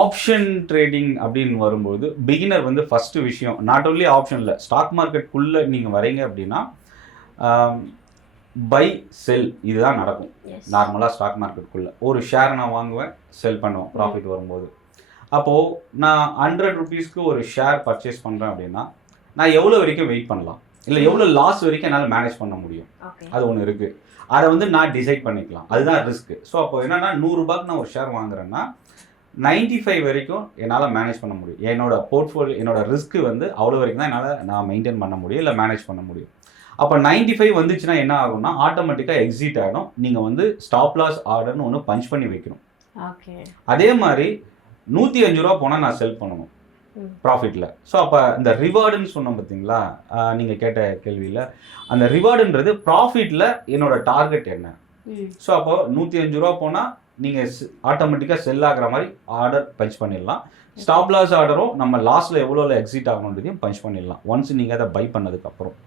Option trading அப்படின்னு வரும்போது beginner வந்து ஃபஸ்ட்டு விஷயம் நாட் ஓன்லி ஆப்ஷனில் ஸ்டாக் மார்க்கெட்டுக்குள்ளே நீங்கள் வரீங்க அப்படின்னா பை செல் இதுதான் நடக்கும். நார்மலாக ஸ்டாக் மார்க்கெட்டுக்குள்ளே ஒரு ஷேர் நான் வாங்குவேன், செல் பண்ணுவேன் ப்ராஃபிட் வரும்போது. அப்போது நான் 100 ருபீஸ்க்கு ஒரு ஷேர் பர்ச்சேஸ் பண்ணுறேன் அப்படின்னா நான் எவ்வளோ வரைக்கும் வெயிட் பண்ணலாம், இல்லை எவ்வளோ லாஸ் வரைக்கும் என்னால் மேனேஜ் பண்ண முடியும், அது ஒன்று இருக்குது. அதை வந்து நான் டிசைட் பண்ணிக்கலாம், அதுதான் ரிஸ்க்கு. ஸோ அப்போ என்னென்னா 100 ரூபாய்க்கு நான் ஒரு ஷேர் வாங்குறேன்னா 95 வரைக்கும் என்னால் மேனேஜ் பண்ண முடியும். என்னோட போர்ட்ஃபோலியோ என்னோட ரிஸ்க்கு வந்து அவ்வளோ வரைக்கும் தான் நான் மெயின்டைன் பண்ண முடியும், இல்லை மேனேஜ் பண்ண முடியும். அப்போ 95 வந்துச்சுன்னா என்ன ஆகும்னா ஆட்டோமேட்டிக்காக எக்ஸிட் ஆகிடும். நீங்கள் வந்து ஸ்டாப் லாஸ் ஆர்டர்னு ஒன்று பஞ்ச் பண்ணி வைக்கணும். அதே மாதிரி 105 ரூபா போனால் நான் செல் பண்ணணும் ப்ராஃபிட்டில். ஸோ அப்போ இந்த ரிவார்டுன்னு சொன்னோம் பார்த்தீங்களா, நீங்கள் கேட்ட கேள்வியில் அந்த ரிவார்டுன்றது ப்ராஃபிட்டில் என்னோட டார்கெட் என்ன. ஸோ அப்போ 105 ரூபா போனால் நீங்கள் ஆட்டோமேட்டிக்காக செல் ஆகிற மாதிரி ஆர்டர் பஞ்ச் பண்ணிடலாம். ஸ்டாப் லாஸ் ஆர்டரும் நம்ம லாஸில் எவ்வளோ எக்ஸிட் ஆகணுன்றதையும் பஞ்ச் பண்ணிடலாம் ஒன்ஸ் நீங்கள் அதை பை பண்ணதுக்கப்புறம்.